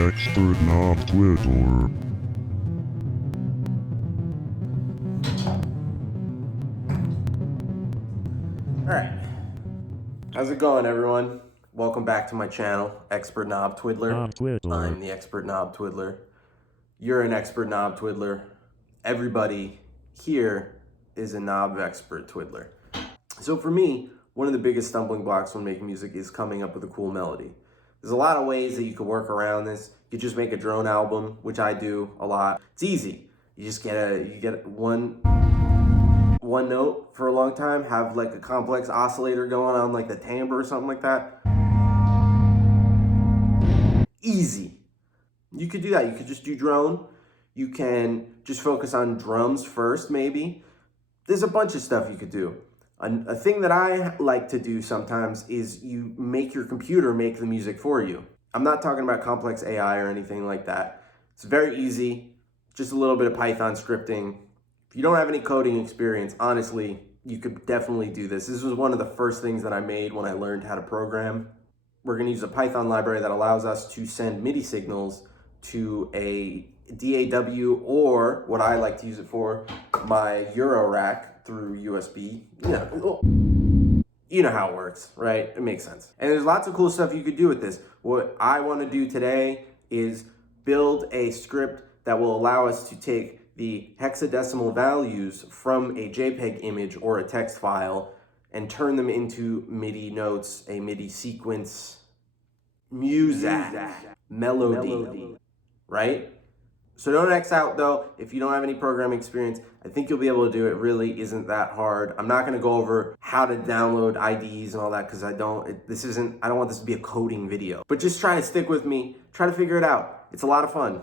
Expert Knob Twiddler. Alright, how's it going, everyone? Welcome back to my channel, Expert Knob Twiddler. I'm the Expert Knob Twiddler. You're an Expert Knob Twiddler. Everybody here is a knob expert twiddler. So for me, one of the biggest stumbling blocks when making music is coming up with a cool melody. There's a lot of ways that you could work around this. You could just make a drone album, which I do a lot. It's easy. You just get one note for a long time, have like a complex oscillator going on, like the timbre or something like that. Easy. You could do that. You could just do drone. You can just focus on drums first, maybe. There's a bunch of stuff you could do. A thing that I like to do sometimes is you make your computer make the music for you. I'm not talking about complex AI or anything like that. It's very easy, just a little bit of Python scripting. If you don't have any coding experience, honestly, you could definitely do this. This was one of the first things that I made when I learned how to program. We're gonna use a Python library that allows us to send MIDI signals to a DAW, or what I like to use it for, my Euro rack through USB. You know how it works, right? It makes sense. And there's lots of cool stuff you could do with this. What I want to do today is build a script that will allow us to take the hexadecimal values from a JPEG image or a text file and turn them into MIDI notes, a MIDI sequence, melody, right? So don't X out though, if you don't have any programming experience. I think you'll be able to do it. It really isn't that hard. I'm not gonna go over how to download IDs and all that because I don't want this to be a coding video. But just try to stick with me, try to figure it out. It's a lot of fun.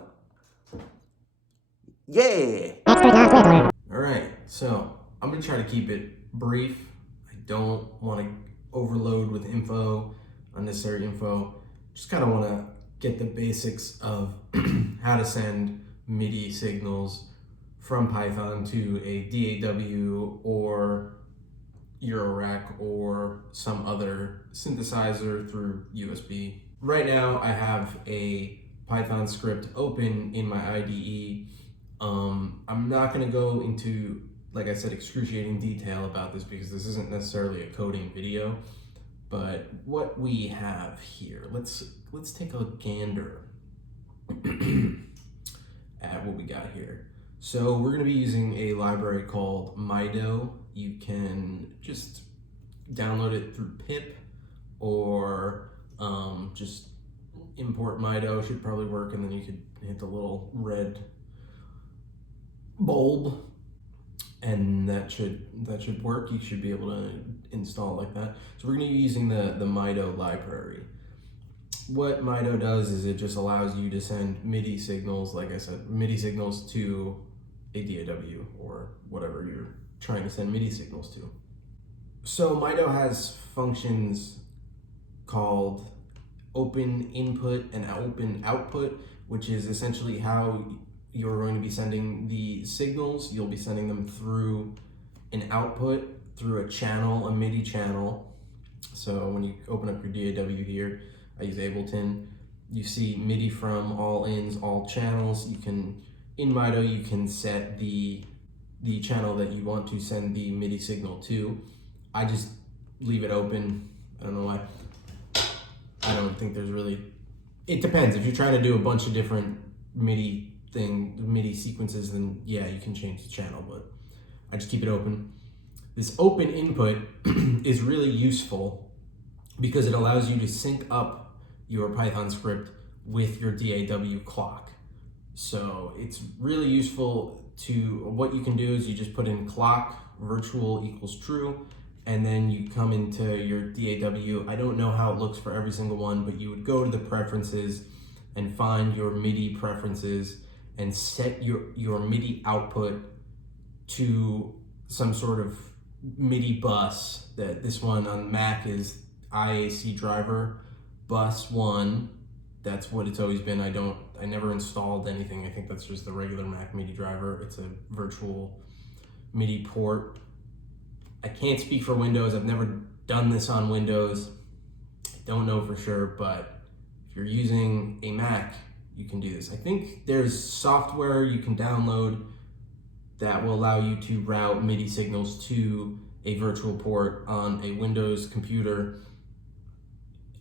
Yeah! All right, so I'm gonna try to keep it brief. I don't wanna overload with info, unnecessary info. Just kinda wanna get the basics of how to send MIDI signals from Python to a DAW or Eurorack or some other synthesizer through USB. Right now I have a Python script open in my IDE. I'm not gonna go into, like I said, excruciating detail about this because this isn't necessarily a coding video, but what we have here, let's take a gander at what we got here. So we're gonna be using a library called MIDO. You can just download it through pip or just import MIDO, should probably work, and then you could hit the little red bulb and that should work. You should be able to install it like that. So we're gonna be using the MIDO library. What MIDO does is it just allows you to send MIDI signals, like I said, MIDI signals to a DAW or whatever you're trying to send MIDI signals to. So MIDO has functions called open input and open output, which is essentially how you're going to be sending the signals. You'll be sending them through an output, through a channel, a MIDI channel. So when you open up your DAW here, I use Ableton, you see MIDI from all ins, all channels. You can, in MIDO, you can set the channel that you want to send the MIDI signal to. I just leave it open. I don't know why. I don't think there's really, it depends. If you're trying to do a bunch of different MIDI sequences, then yeah, you can change the channel, but I just keep it open. This open input is really useful because it allows you to sync up your Python script with your DAW clock. So it's really useful to, what you can do is you just put in clock virtual equals true, and then you come into your DAW. I don't know how it looks for every single one, but you would go to the preferences and find your MIDI preferences and set your MIDI output to some sort of MIDI bus. That this one on Mac is IAC driver bus 1. That's what it's always been. I never installed anything. I think that's just the regular Mac MIDI driver. It's a virtual MIDI port. I can't speak for Windows. I've never done this on Windows. I don't know for sure, but if you're using a Mac, you can do this. I think there's software you can download that will allow you to route MIDI signals to a virtual port on a Windows computer.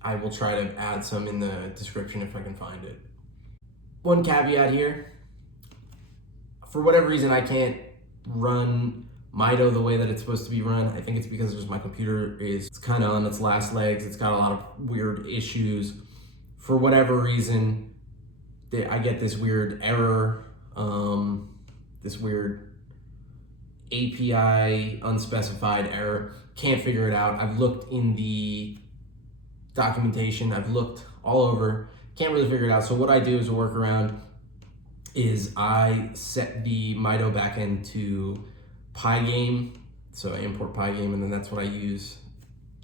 I will try to add some in the description if I can find it. One caveat here, for whatever reason I can't run MIDO the way that it's supposed to be run. I think it's because just my computer it's kind of on its last legs. It's got a lot of weird issues. For whatever reason, I get this weird error, this weird API unspecified error. Can't figure it out. I've looked in the documentation, I've looked all over, can't really figure it out. So what I do as a workaround is I set the MIDO backend to Pygame. So I import Pygame, and then that's what I use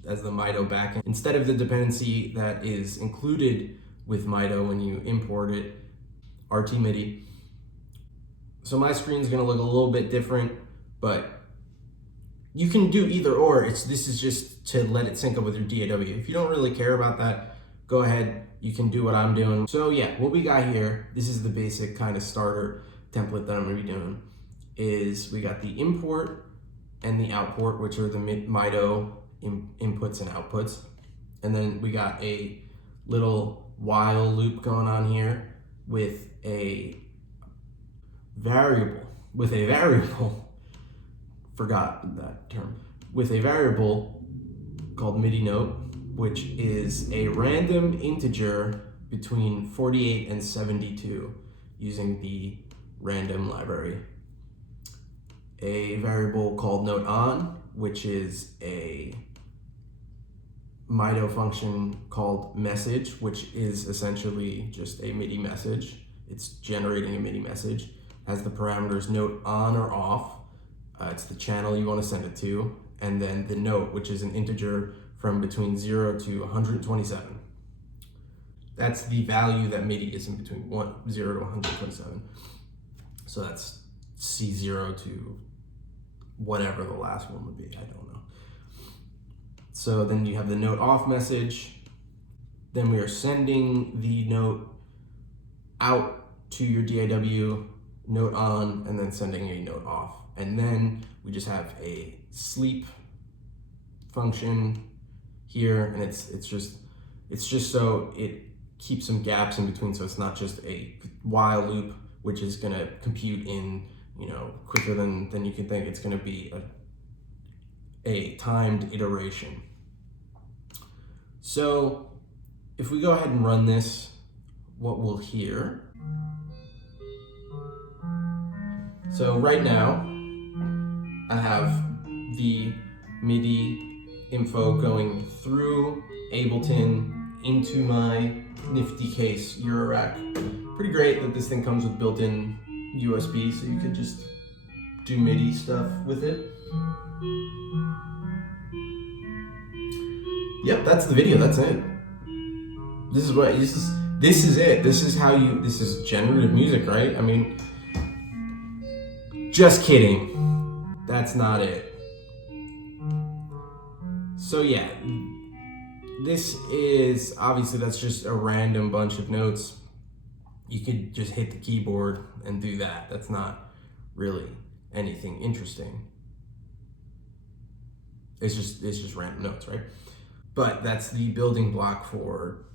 as the MIDO backend. Instead of the dependency that is included with MIDO when you import it, RT MIDI. So my screen's gonna look a little bit different, but you can do either or. This is just to let it sync up with your DAW. If you don't really care about that, go ahead, you can do what I'm doing. So yeah, what we got here, this is the basic kind of starter template that I'm gonna be doing, is we got the import and the output, which are the MIDO inputs and outputs. And then we got a little while loop going on here with a variable, forgot that term, with a variable called MIDI note, which is a random integer between 48 and 72 using the random library. A variable called note on, which is a MIDO function called message, which is essentially just a MIDI message. It's generating a MIDI message. Has the parameters note on or off. It's the channel you want to send it to, and then the note, which is an integer from between 0 to 127. That's the value that MIDI is in between 0 to 127. So that's C0 to whatever the last one would be, I don't know. So then you have the note off message. Then we are sending the note out to your DAW, note on, and then sending a note off. And then we just have a sleep function here, and it's just so it keeps some gaps in between, so it's not just a while loop, which is gonna compute in, quicker than you can think. It's gonna be a timed iteration. So if we go ahead and run this, what we'll hear. So right now, I have the MIDI info going through Ableton into my nifty case Eurorack. Pretty great that this thing comes with built-in USB, so you could just do MIDI stuff with it. Yep, that's the video, that's it. This is it. This is generative music, right? I mean, just kidding. That's not it. So yeah, this is, obviously that's just a random bunch of notes. You could just hit the keyboard and do that. That's not really anything interesting. It's just random notes, right? But that's the building block for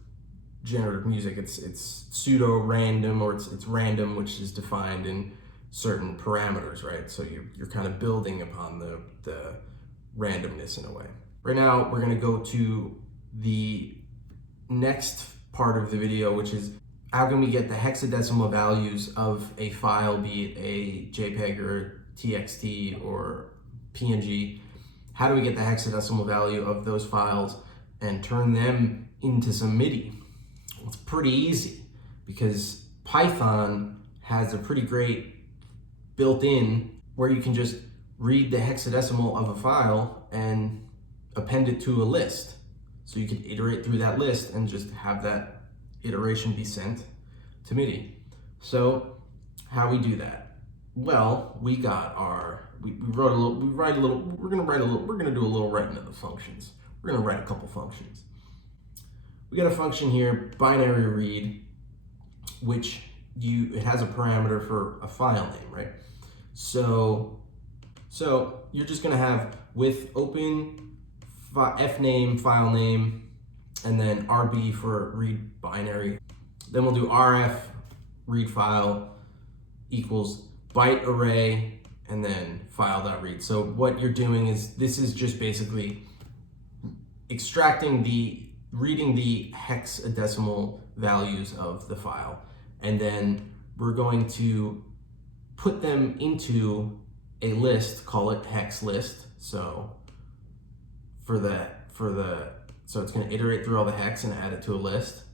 generative music. It's pseudo random, or it's random, which is defined in certain parameters, right? So you're kind of building upon the randomness in a way. Right now, we're gonna go to the next part of the video, which is how can we get the hexadecimal values of a file, be it a JPEG or TXT or PNG. How do we get the hexadecimal value of those files and turn them into some MIDI? Well, it's pretty easy because Python has a pretty great built-in where you can just read the hexadecimal of a file and append it to a list. So you can iterate through that list and just have that iteration be sent to MIDI. So how we do that? Well, we got our, we're gonna do a little writing of the functions. We're gonna write a couple functions. We got a function here, binary read, which it has a parameter for a file name, right? So you're just gonna have with open fname file name, and then RB for read binary. Then we'll do RF read file equals byte array, and then file.read. So what you're doing is, this is just basically reading the hexadecimal values of the file, and then we're going to put them into a list, call it hex list. So so it's going to iterate through all the hex and add it to a list.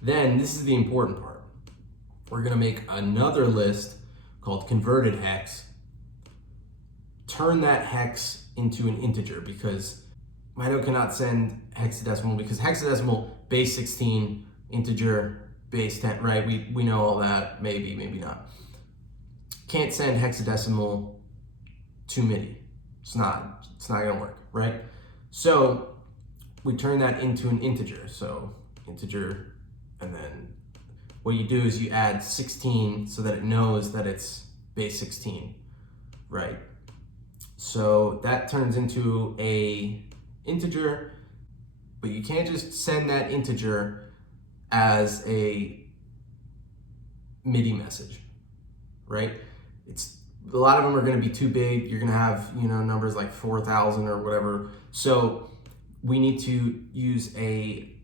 Then this is the important part. We're going to make another list called converted hex, turn that hex into an integer, because MIDO cannot send hexadecimal, because hexadecimal base 16, integer base 10, right? We know all that, maybe not. Can't send hexadecimal to MIDI. It's not gonna work, right? So we turn that into an integer. So integer, and then what you do is you add 16 so that it knows that it's base 16, right? So that turns into a integer, but you can't just send that integer as a MIDI message, right? A lot of them are going to be too big. You're going to have, numbers like 4,000 or whatever. So we need to use a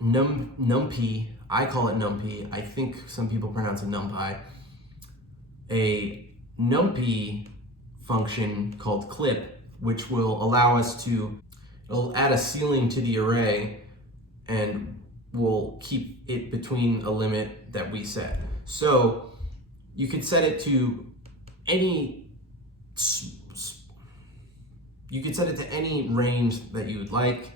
numpy. I call it numpy. I think some people pronounce it numpy. A numpy function called clip, which will allow us to, it'll add a ceiling to the array and will keep it between a limit that we set. So you could set it to any range that you would like,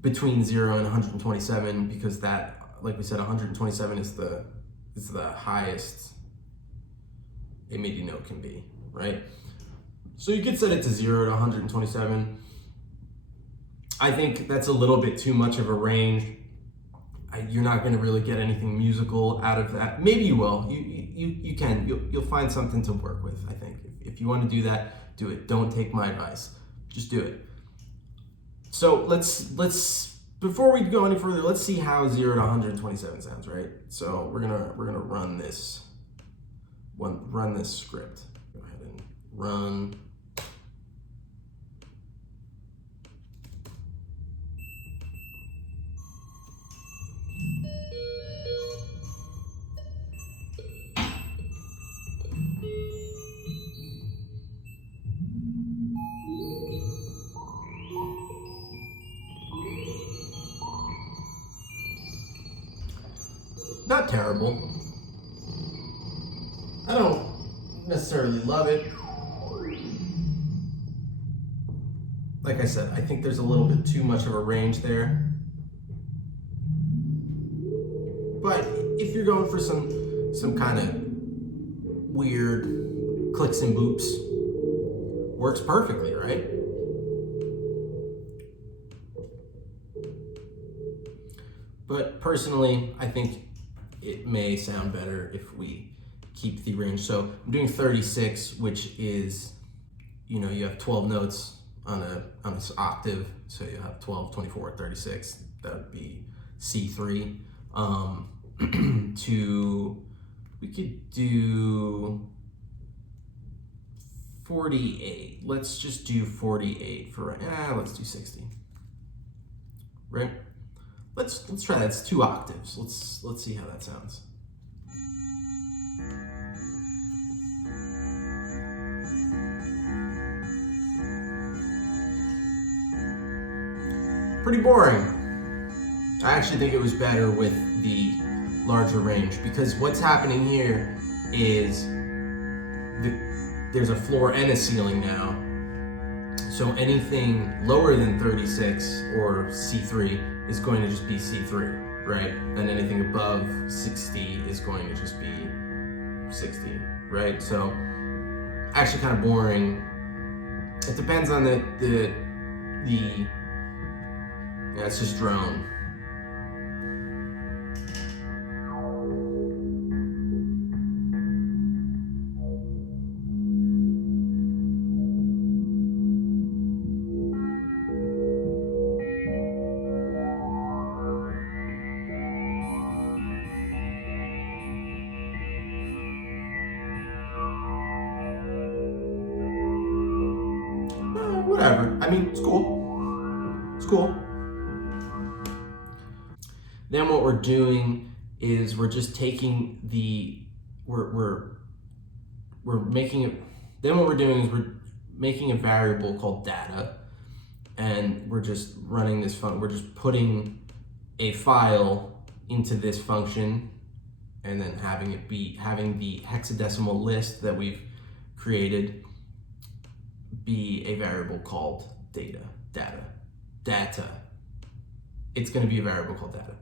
between 0 and 127, because that, like we said, 127 is the highest a MIDI note can be, right? So you could set it to 0 to 127. I think that's a little bit too much of a range. You're not going to really get anything musical out of that. Maybe you will. You can. You'll find something to work with, I think. If you want to do that, do it. Don't take my advice. Just do it. So let's before we go any further, let's see how 0 to 127 sounds, right? So we're gonna run this script. Go ahead and run. Not terrible. I don't necessarily love it. Like I said, I think there's a little bit too much of a range there. But if you're going for some kind of weird clicks and boops, works perfectly, right? But personally, I think it may sound better if we keep the range. So I'm doing 36, which is, you have 12 notes on this octave. So you have 12, 24, 36. That would be C3. We could do 48. Let's just do 48 for right now. Let's do 60. Right? Let's try that. It's 2 octaves. Let's see how that sounds. Pretty boring. I actually think it was better with the larger range, because what's happening here is there's a floor and a ceiling now. So anything lower than 36 or C3 is going to just be C3, right? And anything above 60 is going to just be 60, right? So actually kind of boring. It depends on yeah, it's just drone. I mean, it's cool. It's cool. Then what we're doing is we're just taking the, we're making it, then what we're doing is we're making a variable called data, and we're just running this function. We're just putting a file into this function, and then having the hexadecimal list that we've created be a variable called data. It's going to be a variable called data.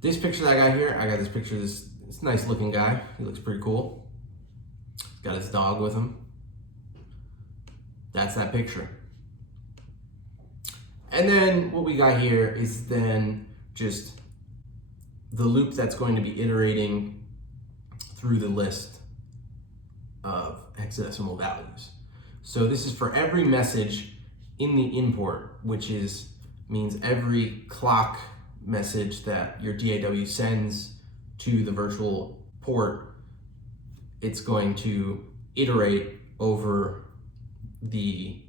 This picture that I got here, I got this picture of this nice looking guy. He looks pretty cool. He's got his dog with him. That's that picture. And then what we got here is then just the loop that's going to be iterating through the list of hexadecimal values. So this is for every message in the import, which means every clock message that your DAW sends to the virtual port, it's going to iterate over the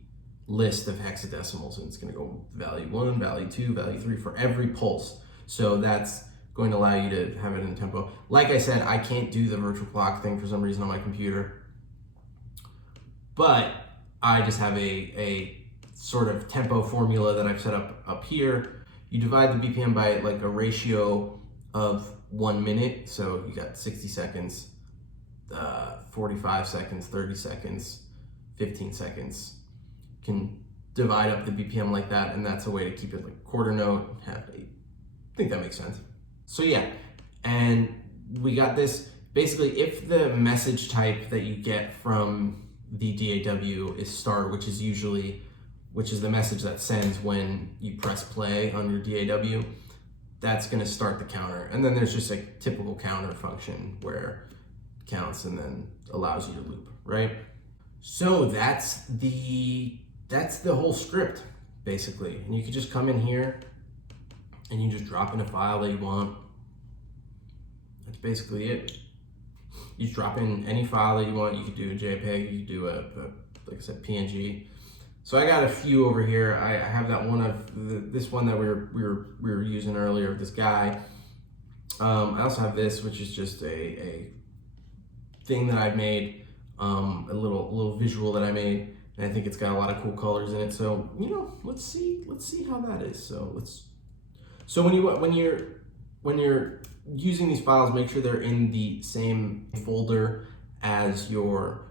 list of hexadecimals, and it's going to go value 1, value 2, value 3 for every pulse. So that's going to allow you to have it in tempo. Like I said, I can't do the virtual clock thing for some reason on my computer, but I just have a sort of tempo formula that I've set up here. You divide the BPM by like a ratio of 1 minute. So you got 60 seconds, 45 seconds, 30 seconds, 15 seconds. You can divide up the BPM like that, and that's a way to keep it like quarter note, half beat. I think that makes sense. So yeah, and we got this. Basically, if the message type that you get from the DAW is start, which is the message that sends when you press play on your DAW, that's going to start the counter. And then there's just a typical counter function where it counts and then allows you to loop, right? So that's the whole script, basically. And you can just come in here and you just drop in a file that you want. That's basically it. You just drop in any file that you want. You could do a JPEG, you could do like I said, PNG. So I got a few over here. I have that one of this one that we were using earlier of this guy. I also have this, which is just a thing that I've made, a little visual that I made, and I think it's got a lot of cool colors in it. So let's see how that is. So when you're using these files, make sure they're in the same folder as your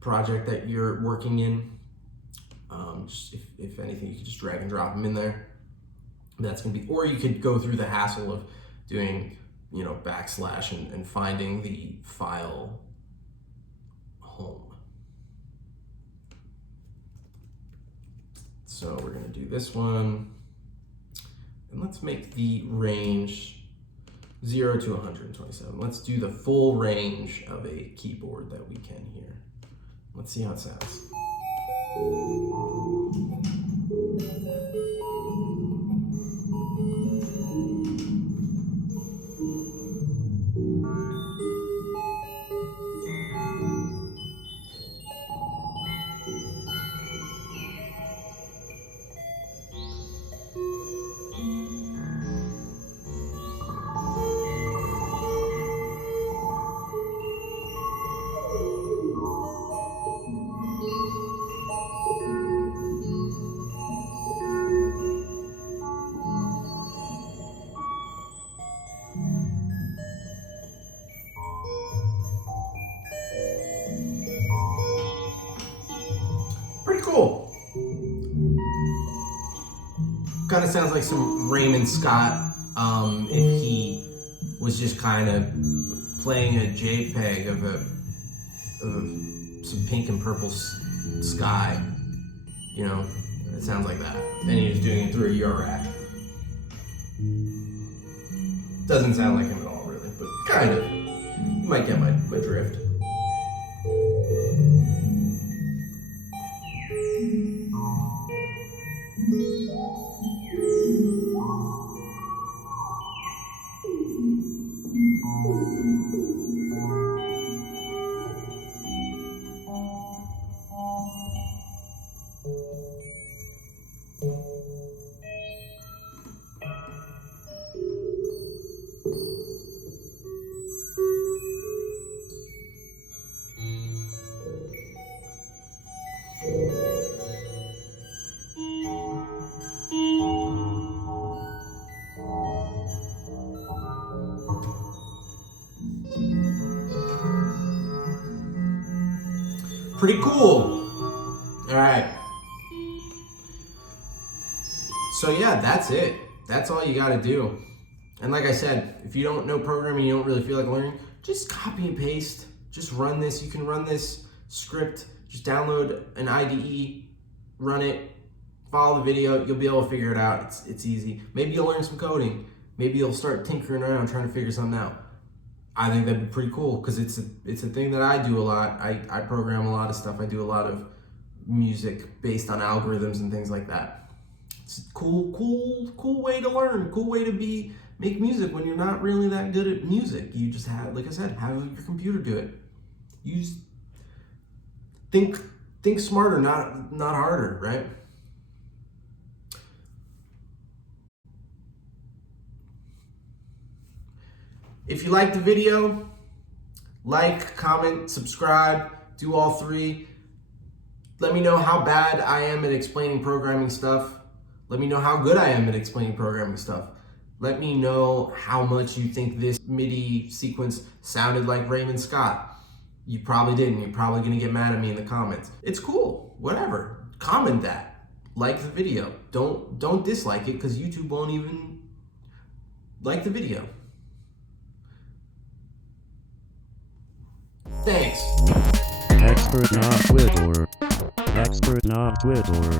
project that you're working in. Just if anything, you can just drag and drop them in there. That's gonna be, or you could go through the hassle of doing, backslash and finding the file home. So we're gonna do this one, and let's make the range 0 to 127. Let's do the full range of a keyboard that we can hear. Let's see how it sounds. Pretty cool. Kind of sounds like some Raymond Scott, if he was just kind of playing a JPEG of some pink and purple sky. It sounds like that. And he was doing it through a URAC. Doesn't sound like him at all, really, but kind of. You might get my drift. Pretty cool. All right. So yeah, that's it. That's all you got to do. And like I said, if you don't know programming, you don't really feel like learning, just copy and paste. Just run this. You can run this script. Just download an IDE, run it, follow the video. You'll be able to figure it out. It's easy. Maybe you'll learn some coding. Maybe you'll start tinkering around trying to figure something out. I think that'd be pretty cool because it's a thing that I do a lot. I program a lot of stuff. I do a lot of music based on algorithms and things like that. It's a cool way to learn. Cool way to make music when you're not really that good at music. You just have, like I said, have your computer do it. Think smarter, not harder, right? If you like the video, like, comment, subscribe, do all three. Let me know how bad I am at explaining programming stuff. Let me know how good I am at explaining programming stuff. Let me know how much you think this MIDI sequence sounded like Raymond Scott. You probably didn't. You're probably gonna get mad at me in the comments. It's cool, whatever. Comment that. Like the video. Don't dislike it because YouTube won't even like the video. Thanks. Expert not Twitter. Expert not Twitter.